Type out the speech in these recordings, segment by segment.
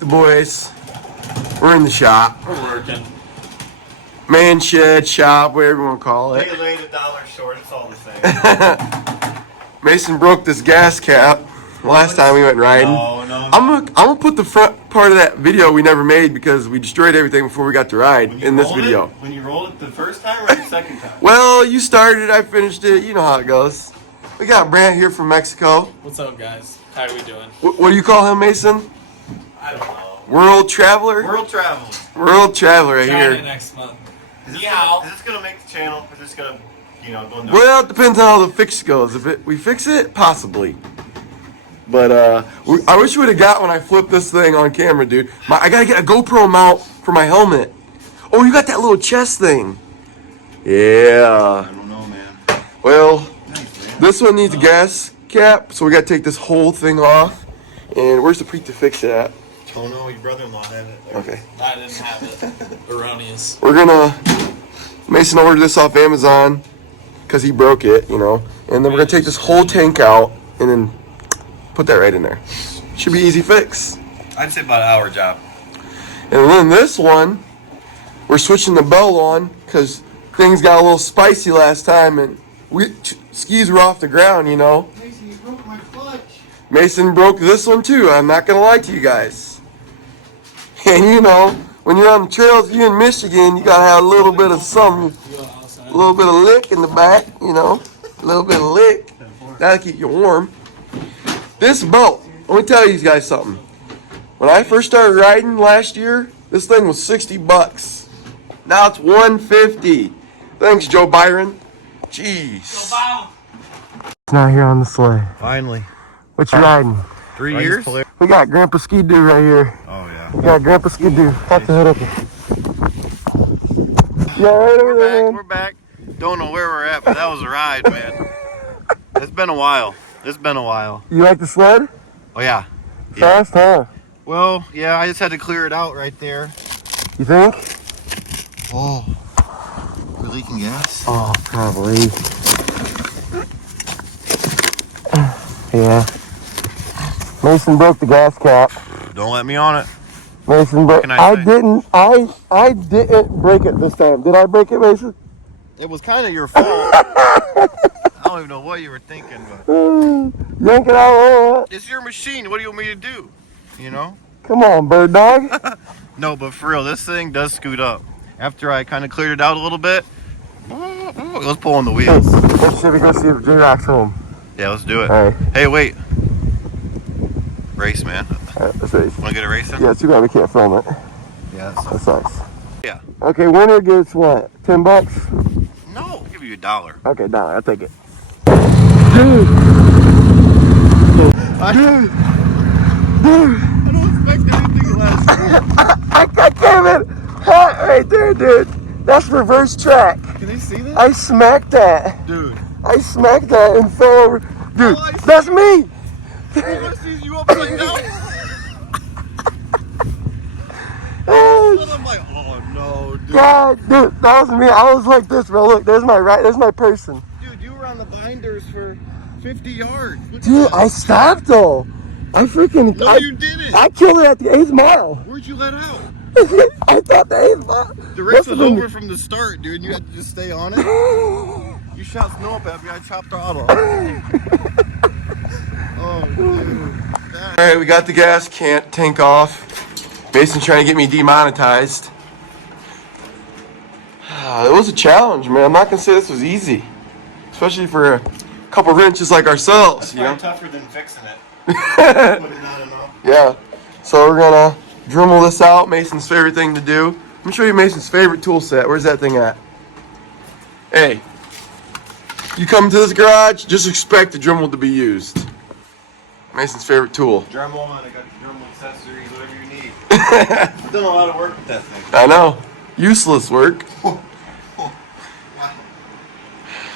got the boys. We're in the shop. We're working. Man shed, shop, whatever you want to call it. They laid $1 short. It's all the same. Mason broke this gas cap last time we went riding. No. I'm gonna put the front part of that video we never made because we destroyed everything before we got to ride in this video. When you rolled it the first time or the second time? Well, you started, I finished it. You know how it goes. We got Brant here from Mexico. What's up, guys? How are we doing? What do you call him, Mason? I don't know. World Traveler? World travel. World Traveler right Trying it here. next month. Is this gonna make the channel? Or is this gonna, go nuts? Well, it depends on how the fix goes. If we fix it, possibly. But I wish you would have got when I flipped this thing on camera, dude. I gotta get a GoPro mount for my helmet. Oh, you got that little chest thing. Yeah. I don't know, man. Well, Thanks, man. this one needs a gas cap, so we gotta take this whole thing off. And where's the pre to fix it at? Oh no, your brother-in-law had it. There. Okay. I didn't have it. Erroneous. We're gonna Mason ordered this off Amazon because he broke it, you know. And then we're gonna take this whole tank out and then put that right in there. Should be easy fix. I'd say about an hour job. And then this one, we're switching the belt on because things got a little spicy last time and skis were off the ground, you know. Mason, you broke my clutch. Mason broke this one too. I'm not gonna lie to you guys. And you know, when you're on the trails, you in Michigan, you gotta have a little bit of something, a little bit of lick in the back, you know, a little bit of lick. That'll keep you warm. This boat, let me tell you guys something. When I first started riding last year, this thing was $60. Now it's $150. Thanks, Joe Byron. Jeez. It's not here on the sleigh. Finally. What you riding? 3 years? We got Grandpa Skidoo right here. Oh yeah. We got Grandpa Skidoo. Pop the hood up. Yeah, right over there, man. We're back. Don't know where we're at, but that was a ride, man. It's been a while. You like the sled? Oh yeah. Fast, huh? Well, yeah, I just had to clear it out right there. You think? Oh. We're leaking gas? Oh, probably. Yeah. Mason broke the gas cap. Don't let me on it. Mason broke. What can I say? I didn't break it this time. Did I break it, Mason? It was kind of your fault. I don't even know what you were thinking, but Yank it out. it's your machine. What do you want me to do? You know? Come on, bird dog. No, but for real, this thing does scoot up. After I kind of cleared it out a little bit, it was pulling the wheels. Let's see if we go see if J-Rock's home. Yeah, let's do it. All right. Hey, wait. Race, man. All right, let's race. Want to get a race in? Yeah, too bad we can't film it. Yeah, That sucks. Yeah. Okay, winner gets what? $10? No, I'll give you $1. Okay, $1. I'll take it. Dude. I don't expect anything less. I came in hot right there, dude. That's reverse track. Can they see that? I smacked that. Dude. I smacked that and fell over. Dude, Oh, I see. that's me. I see you upside down. Oh, And I'm like, oh no, dude. God, dude, that was me. I was like this, bro. Look, there's my person. Dude, you were on the binders for 50 yards. What Dude, I stopped though. I freaking. No, you didn't. I killed it at the 8th mile. Where'd you let out? I thought the 8th mile. The race Must was have been- over from the start, dude. You had to just stay on it. You shot snow up at me. I chopped throttle. Oh, dude. All right, we got the gas tank off. Mason's trying to get me demonetized. It was a challenge, man. I'm not gonna say this was easy, especially for a couple wrenches like ourselves. You know? Tougher than fixing it. Put it not enough. Yeah. So we're gonna Dremel this out. Mason's favorite thing to do. Let me show you Mason's favorite tool set. Where's that thing at? Hey, you come to this garage, just expect the Dremel to be used. Mason's favorite tool. Dremel, and I got Dremel accessories, whatever you need. I've done a lot of work with that thing. I know. Useless work.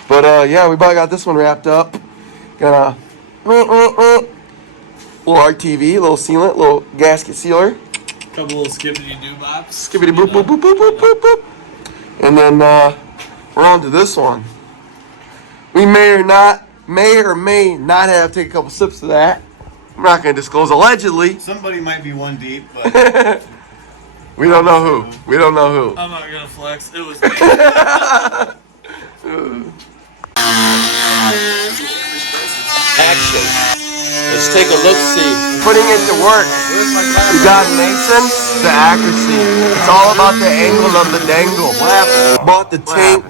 But yeah, we probably got this one wrapped up. Gonna little RTV, little sealant, little gasket sealer. Couple little skippity doo bops. Skippity boop boop boop boop boop boop boop. And then we're on to this one. We may or may not have to take a couple sips of that. I'm not gonna disclose allegedly. Somebody might be one deep, but We don't know who. We don't know who. I'm not gonna flex. It was. Action. Let's take a look, see. Putting it to work. We got Mason, the accuracy. It's all about the angle of the dangle. What happened? Bought the tank.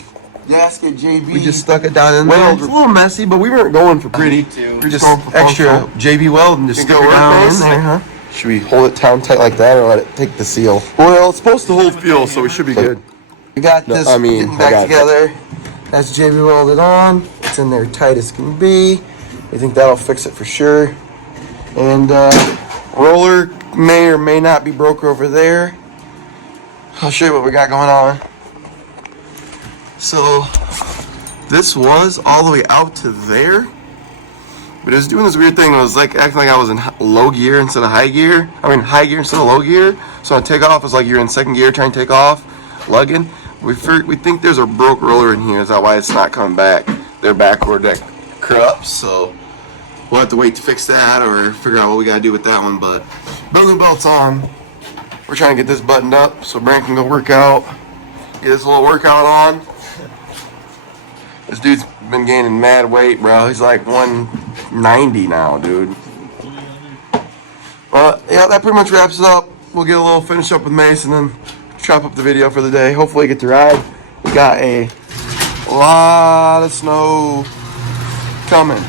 Gasket JB. We just stuck it down in there. It's a little messy, but we weren't going for pretty. We're just extra JB weld and just stick it down in there, huh? Should we hold it down tight like that or let it take the seal? Well, it's supposed to hold fuel, so we should be good. We got this getting back together. That's JB welded on. It's in there tight as can be. We think that'll fix it for sure. And roller may or may not be broke over there. I'll show you what we got going on. So this was all the way out to there, but it was doing this weird thing. It was like acting like I was in low gear instead of high gear. I mean high gear instead of low gear. So on takeoff, it's like you're in second gear trying to take off, lugging. We think there's a broke roller in here. Is that why it's not coming back? They're backward deck corrupt, so we'll have to wait to fix that or figure out what we gotta do with that one. But building belt's on. We're trying to get this buttoned up so Brent can go work out. Get this little workout on. This dude's been gaining mad weight, bro. He's like 190 now, dude. Well, yeah, that pretty much wraps it up. We'll get a little finish up with Mace and then chop up the video for the day. Hopefully get to ride. We got a lot of snow coming.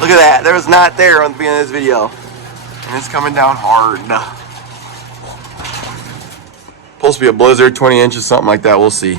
Look at that. There was not there on the beginning of this video. And it's coming down hard. Supposed to be a blizzard, 20 inches, something like that. We'll see.